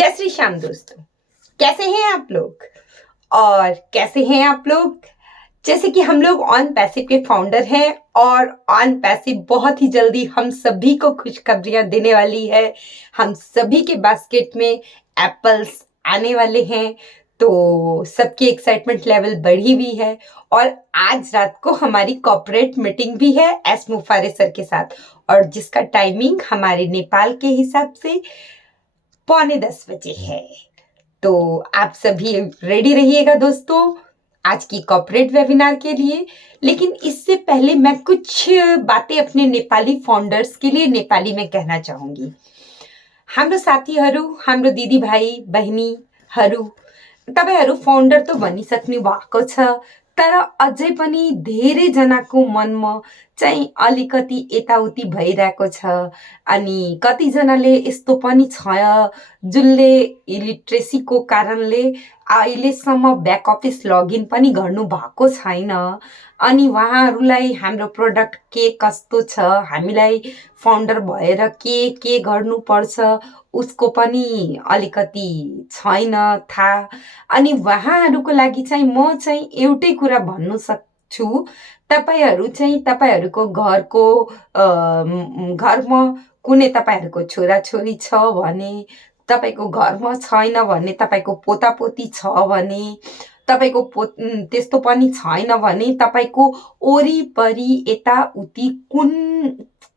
जय श्री श्याम दोस्तों, कैसे हैं आप लोग? और कैसे हैं आप लोग? जैसे कि हम लोग ऑन पैसिव के फाउंडर हैं और ऑन पैसिव बहुत ही जल्दी हम सभी को खुशखबरियां देने वाली है। हम सभी के बास्केट में एप्पल्स आने वाले हैं, तो सबकी एक्साइटमेंट लेवल बढ़ी हुई है। और आज रात को हमारी कॉर्पोरेट मीटिंग भी है एस मुफारे सर के साथ, और जिसका टाइमिंग हमारे नेपाल के हिसाब से 9:45 बजे है। तो आप सभी रेडी रहिएगा दोस्तों आज की कॉर्पोरेट वेबिनार के लिए। लेकिन इससे पहले मैं कुछ बातें अपने नेपाली फाउंडर्स के लिए नेपाली में कहना चाहूंगी। हाम्रो साथीहरू, हाम्रो दिदीभाइ बहिनीहरू, तपाईहरू फाउन्डर त भनिसक्नु भएको छ, तर अझै पनि धेरैजनाको मनमा चाहिँ अलिकति यताउति भइरहेको छ। अनि कतिजनाले यस्तो पनि छ जुनले इलिट्रेसीको कारणले अहिलेसम्म ब्याक अफिस लगइन पनि गर्नु भएको छैन। अनि उहाँहरूलाई हाम्रो प्रोडक्ट के कस्तो छ, हामीलाई फाउन्डर भएर के गर्नुपर्छ उसको पनि अलिकति छैन थाहा। अनि उहाँहरूको लागि चाहिँ म चाहिँ एउटै कुरा भन्नु सक्छु, तपाईहरू चाहिँ तपाईहरूको घरमा कुनै तपाईहरूको छोराछोरी छ भने, तपाईको घरमा छैन भने, तपाईको पोतापोती छ भने, तपाईको त्यस्तो पनि छैन भने, तपाईको वरिपरि यताउति कुन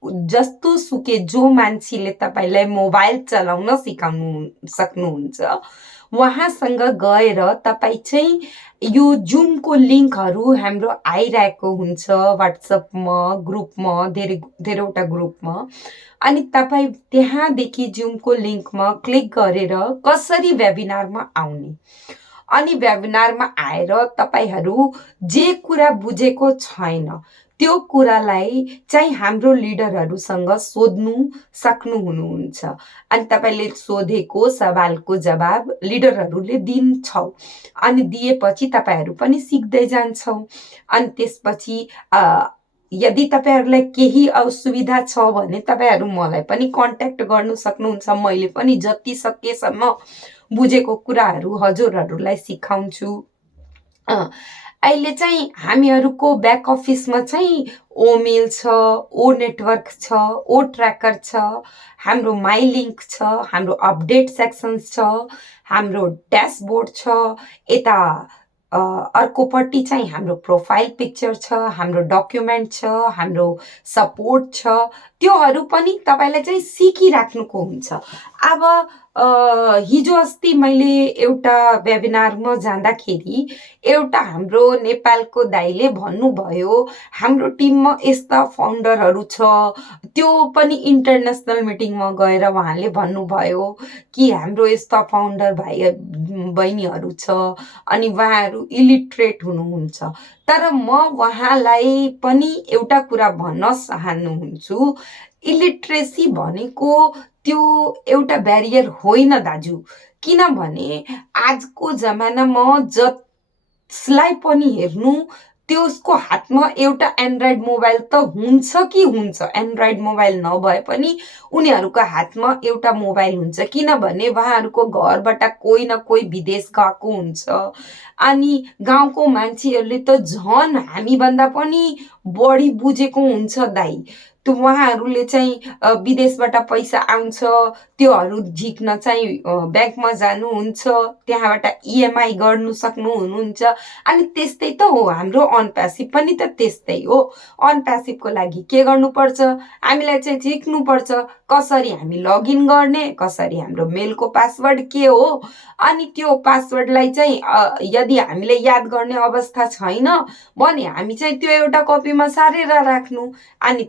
जस्तो सुके जो मान्छेले तपाईलाई मोबाइल चलाउन सिकाउनु सक्नुहुन्छ उहाँसँग गएर तपाईँ चाहिँ यो जुमको लिङ्कहरू हाम्रो आइरहेको हुन्छ व्हाट्सएपमा, ग्रुपमा, धेरैवटा ग्रुपमा। अनि तपाईँ त्यहाँदेखि जुमको लिङ्कमा क्लिक गरेर कसरी वेबिनारमा आउने, अनि वेबिनारमा आएर तपाईहरू जे कुरा बुझेको छैन त्यो कुरालाई चाहिँ हाम्रो लिडरहरूसँग सोध्नु सक्नुहुनुहुन्छ। अनि तपाईले सोधेको सवालको जवाब लिडरहरूले दिन्छौ, अनि दिएपछि तपाईहरू पनि सिक्दै जान्छौ। अनि त्यसपछि यदि तपाईहरूलाई केही असुविधा छ भने तपाईहरू मलाई पनि कन्ट्याक्ट गर्नु सक्नुहुन्छ। मैले पनि जति सकेसम्म बुझेको कुराहरू हजुरहरूलाई सिकाउँछु। अहिले चाहिँ हामीहरूको ब्याक अफिसमा चाहिँ ओ मेल छ, ओ नेटवर्क छ, ओ ट्र्याकर छ, हाम्रो माई लिङ्क छ, हाम्रो अपडेट सेक्सन्स छ, हाम्रो ड्यासबोर्ड छ, यता अर्कोपट्टि चाहिँ हाम्रो प्रोफाइल पिक्चर छ, हाम्रो डकुमेन्ट छ, हाम्रो सपोर्ट छ। त्योहरू पनि तपाईलाई चाहिँ सिकिराख्नुको हुन्छ। अब हिजो अस्ति मैले एउटा वेबिनारमा जाँदाखेरि एउटा हाम्रो नेपालको दाइले भन्नुभयो हाम्रो टिममा यस्ता फाउन्डरहरू छ। त्यो पनि इन्टरनेसनल मिटिङमा गएर उहाँले भन्नुभयो कि हाम्रो यस्ता फाउन्डर भाइ बहिनीहरू छ, अनि उहाँहरू इलिट्रेट हुनुहुन्छ। तर म उहाँलाई पनि एउटा कुरा भन्न चाहन्छु, इलिट्रेसी भनेको त्यो एउटा ब्यारियर होइन दाजु। किनभने आजको जमानामा जसलाई पनि हेर्नु त्यसको हातमा एउटा एन्ड्रोइड मोबाइल त हुन्छ कि हुन्छ। एन्ड्रोइड मोबाइल नभए पनि उनीहरूको हातमा एउटा मोबाइल हुन्छ, किनभने उहाँहरूको घरबाट कोही न कोही विदेश गएको हुन्छ। अनि गाउँको मान्छेहरूले त झन् हामीभन्दा पनि बढी बुझेको हुन्छ दाइ। त्यो उहाँहरूले चाहिँ विदेशबाट पैसा आउँछ, त्योहरू झिक्न चाहिँ ब्याङ्कमा जानुहुन्छ, त्यहाँबाट इएमआई गर्नु सक्नुहुन्छ। अनि त्यस्तै त हो हाम्रो अन प्यासिभ पनि त त्यस्तै हो। अन प्यासिभको लागि के गर्नुपर्छ, हामीलाई चाहिँ झिक्नुपर्छ कसरी हामी लगइन गर्ने, कसरी हाम्रो मेलको पासवर्ड के हो। अनि त्यो पासवर्डलाई चाहिँ यदि हामीले याद गर्ने अवस्था छैन भने हामी चाहिँ त्यो एउटा कपीमा सारेर राख्नु। अनि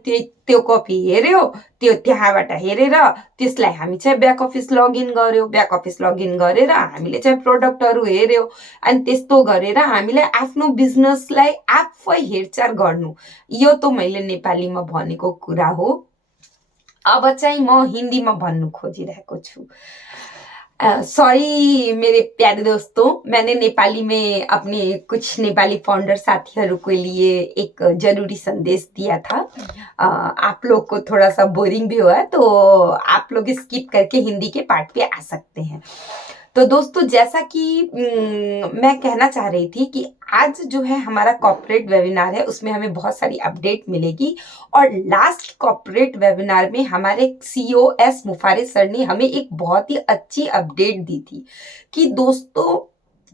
त्यो कपी हेर्यो, त्यो त्यहाँबाट हेरेर त्यसलाई हामी चाहिँ ब्याक अफिस लगइन गर्यो, ब्याक अफिस लगइन गरेर हामीले चाहिँ प्रोडक्टहरू हेर्यो। अनि त्यस्तो गरेर हामीले आफ्नो बिजनेसलाई आफै हेरचाह गर्नु। यो त मैले नेपालीमा भनेको कुरा हो। अब चाहिँ म हिन्दीमा भन्नु खोजिरहेको छु। सॉरी मेरे प्यारे दोस्तों, मैंने नेपाली में अपने कुछ नेपाली फाउंडर साथीहरूको लिए एक जरूरी संदेश दिया था। आप लोग को थोड़ा सा बोरिंग भी हुआ तो आप लोग स्किप करके हिंदी के पार्ट पे आ सकते हैं। तो दोस्तों, जैसा कि मैं कहना चाह रही थी कि आज जो है हमारा कॉर्पोरेट वेबिनार है, उसमें हमें बहुत सारी अपडेट मिलेगी। और लास्ट कॉर्पोरेट वेबिनार में हमारे सीईओ एस मुफारे सर ने हमें एक बहुत ही अच्छी अपडेट दी थी कि दोस्तों,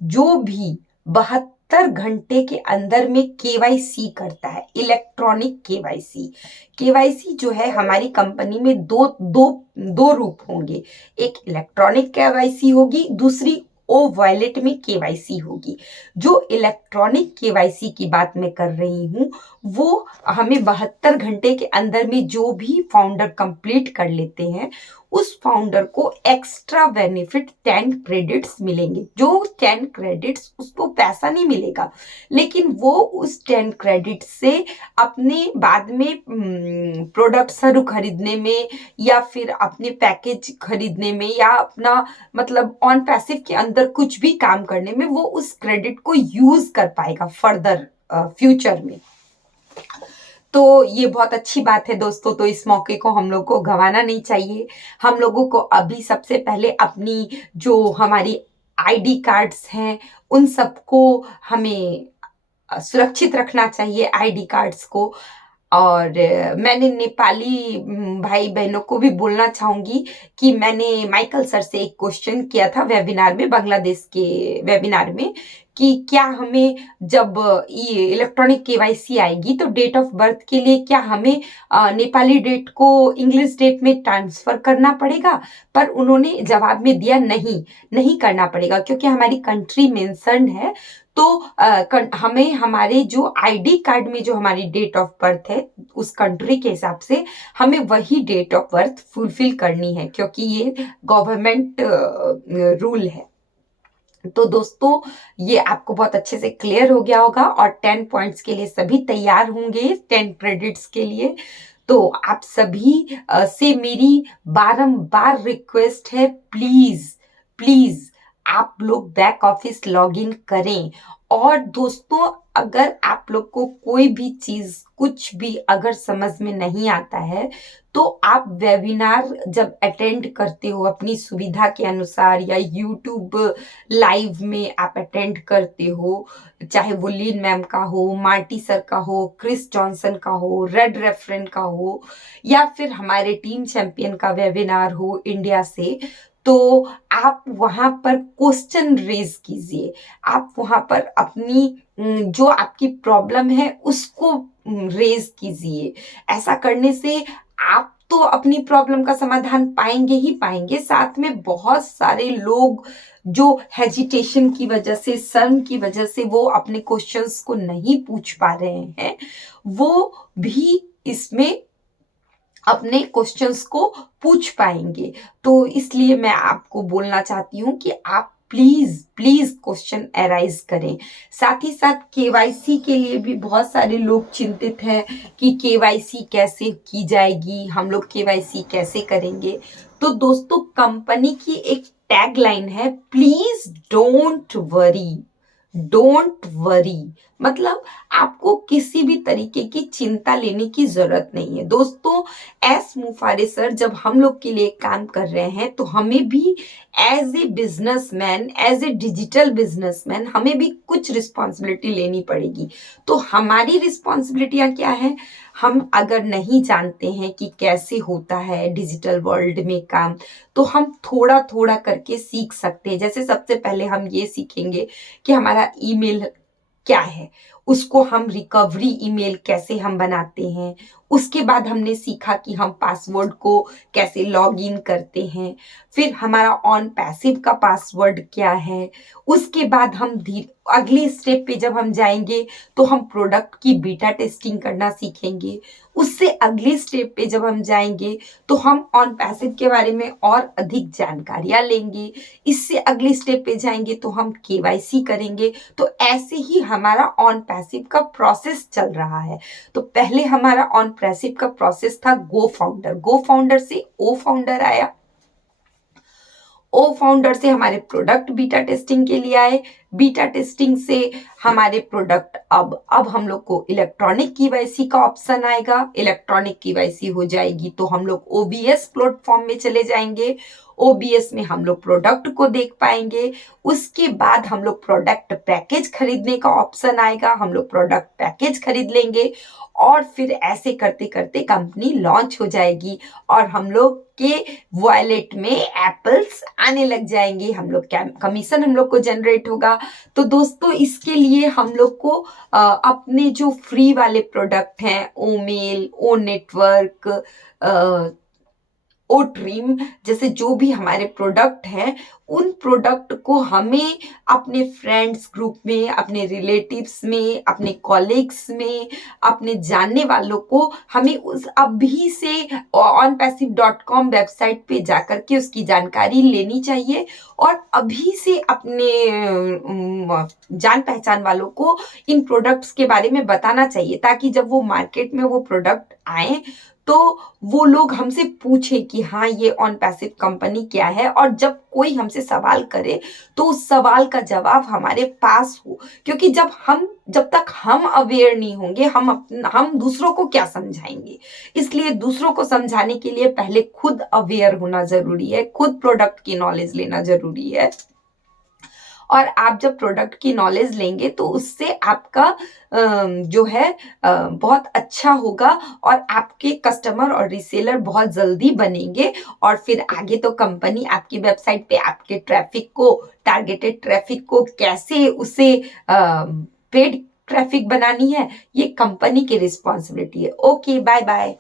जो भी 72 घंटे के अंदर में केवाईसी करता है, इलेक्ट्रॉनिक केवाईसी, केवाईसी जो है हमारी कंपनी में दो दो दो रूप होंगे। एक इलेक्ट्रॉनिक केवाईसी होगी, दूसरी ओ वॉलेट में केवाईसी होगी। जो इलेक्ट्रॉनिक केवाईसी की बात मैं कर रही हूँ, वो हमें 72 घंटे के अंदर में जो भी फाउंडर कंप्लीट कर लेते हैं, उस फाउंडर को एक्स्ट्रा बेनिफिट 10 क्रेडिट्स मिलेंगे। जो 10 क्रेडिट्स, उसको पैसा नहीं मिलेगा, लेकिन वो उस 10 क्रेडिट से अपने बाद में प्रोडक्ट सरू खरीदने में, या फिर अपने पैकेज खरीदने में, या अपना मतलब ऑन पैसिव के अंदर कुछ भी काम करने में, वो उस क्रेडिट को यूज कर पाएगा फर्दर फ्यूचर में। तो ये बहुत अच्छी बात है दोस्तों। तो इस मौके को हम लोग को गंवाना नहीं चाहिए। हम लोगों को अभी सबसे पहले अपनी जो हमारी आईडी कार्ड्स हैं, उन सबको हमें सुरक्षित रखना चाहिए, आईडी कार्ड्स को। और मैंने नेपाली भाई बहनों को भी बोलना चाहूंगी कि मैंने माइकल सर से एक क्वेश्चन किया था वेबिनार में, बांग्लादेश के वेबिनार में, कि क्या हमें जब ये इलेक्ट्रॉनिक केवाईसी आएगी तो डेट ऑफ बर्थ के लिए क्या हमें नेपाली डेट को इंग्लिश डेट में ट्रांसफर करना पड़ेगा। पर उन्होंने जवाब में दिया नहीं, नहीं करना पड़ेगा, क्योंकि हमारी कंट्री मेंशन है। तो हमें हमारे जो आईडी कार्ड में जो हमारी डेट ऑफ बर्थ है, उस कंट्री के हिसाब से हमें वही डेट ऑफ बर्थ फुलफिल करनी है, क्योंकि ये गवर्नमेंट रूल है। तो दोस्तों, ये आपको बहुत अच्छे से क्लियर हो गया होगा, और 10 पॉइंट्स के लिए सभी तैयार होंगे, 10 क्रेडिट्स के लिए। तो आप सभी से मेरी बारंबार रिक्वेस्ट है, प्लीज प्लीज आप लोग बैक ऑफिस लॉगिन करें। और दोस्तों, अगर आप लोग को कोई भी चीज, कुछ भी अगर समझ में नहीं आता है, तो आप वेबिनार जब अटेंड करते हो अपनी सुविधा के अनुसार, या यूट्यूब लाइव में आप अटेंड करते हो, चाहे वो लीन मैम का हो, मार्टी सर का हो, क्रिस जॉनसन का हो, रेड रेफरेंट का हो, या फिर हमारे टीम चैंपियन का वेबिनार हो इंडिया से, तो आप वहां पर क्वेश्चन रेज कीजिए। आप वहां पर अपनी जो आपकी प्रॉब्लम है उसको रेज कीजिए। ऐसा करने से आप तो अपनी प्रॉब्लम का समाधान पाएंगे ही पाएंगे, साथ में बहुत सारे लोग जो हेजिटेशन की वजह से, शर्म की वजह से वो अपने क्वेश्चंस को नहीं पूछ पा रहे हैं, वो भी इसमें अपने क्वेश्चंस को पूछ पाएंगे। तो इसलिए मैं आपको बोलना चाहती हूँ कि आप प्लीज प्लीज क्वेश्चन अराइज करें। साथ ही साथ केवाईसी के लिए भी बहुत सारे लोग चिंतित हैं कि केवाईसी कैसे की जाएगी, हम लोग केवाईसी कैसे करेंगे। तो दोस्तों, कंपनी की एक टैगलाइन है, please don't worry, don't worry. मतलब आपको किसी भी तरीके की चिंता लेने की जरूरत नहीं है। दोस्तों, एस मुफारे सर जब हम लोग के लिए काम कर रहे हैं, तो हमें भी as a businessman, as a digital businessman, हमें भी कुछ रिस्पॉन्सिबिलिटी लेनी पड़ेगी। तो हमारी रिस्पॉन्सिबिलिटियां क्या है? हम अगर नहीं जानते हैं कि कैसे होता है डिजिटल वर्ल्ड में काम, तो हम थोड़ा थोड़ा करके सीख सकते हैं। जैसे सबसे पहले हम ये सीखेंगे कि हमारा ईमेल क्या है, उसको हम रिकवरी ईमेल कैसे हम बनाते हैं। उसके बाद हमने सीखा कि हम पासवर्ड को कैसे लॉग इन करते हैं। फिर हमारा ऑन पैसिव का पासवर्ड क्या है। उसके बाद हम अगले स्टेप पे जब हम जाएंगे, तो हम प्रोडक्ट की बीटा टेस्टिंग करना सीखेंगे। उससे अगले स्टेप पे जब हम जाएंगे, तो हम ऑन पैसिव के बारे में और अधिक जानकारियां लेंगे। इससे अगले स्टेप पे जाएंगे तो हम केवाईसी करेंगे। तो ऐसे ही हमारा ऑन पैसिव का प्रोसेस चल रहा है। तो पहले हमारा ऑन पैसिव का प्रोसेस था गो फाउंडर, गो फाउंडर से ओ फाउंडर आया। ओ फाउंडर से हमारे प्रोडक्ट बीटा टेस्टिंग के लिए आए, बीटा टेस्टिंग से हमारे प्रोडक्ट अब हम लोग को इलेक्ट्रॉनिक केवाईसी का ऑप्शन आएगा। इलेक्ट्रॉनिक केवाईसी हो जाएगी तो हम लोग ओबीएस प्लेटफॉर्म में चले जाएंगे। ओबीएस में हम लोग प्रोडक्ट को देख पाएंगे। उसके बाद हम लोग प्रोडक्ट पैकेज खरीदने का ऑप्शन आएगा, हम लोग प्रोडक्ट पैकेज खरीद लेंगे और फिर ऐसे करते करते कंपनी लॉन्च हो जाएगी और हम लोग के वॉलेट में एप्पल्स आने लग जाएंगे, हम लोग कमीशन हम लोग को जनरेट होगा। तो दोस्तों इसके लिए हम लोग को अपने जो फ्री वाले प्रोडक्ट हैं, ओ मेल, ओ नेटवर्क, ओ ड्रीम, जैसे जो भी हमारे प्रोडक्ट हैं, उन प्रोडक्ट को हमें अपने फ्रेंड्स ग्रुप में, अपने रिलेटिव्स में, अपने कॉलीग्स में, अपने जानने वालों को हमें उस अभी से onpassive.com वेबसाइट पे जाकर के उसकी जानकारी लेनी चाहिए और अभी से अपने जान पहचान वालों को इन प्रोडक्ट्स के बारे में बताना चाहिए, ताकि जब वो मार्केट में वो प्रोडक्ट आए तो वो लोग हमसे पूछे कि हाँ ये ऑन पैसिव कंपनी क्या है, और जब कोई हमसे सवाल करे तो उस सवाल का जवाब हमारे पास हो। क्योंकि जब तक हम अवेयर नहीं होंगे, हम दूसरों को क्या समझाएंगे। इसलिए दूसरों को समझाने के लिए पहले खुद अवेयर होना जरूरी है, खुद प्रोडक्ट की नॉलेज लेना जरूरी है। और आप जब प्रोडक्ट की नॉलेज लेंगे तो उससे आपका जो है बहुत अच्छा होगा और आपके कस्टमर और रीसेलर बहुत जल्दी बनेंगे और फिर आगे तो कंपनी आपकी वेबसाइट पे आपके ट्रैफिक को, टारगेटेड ट्रैफिक को कैसे उसे पेड ट्रैफिक बनानी है, ये कंपनी की रिस्पॉन्सिबिलिटी है। Okay, bye bye.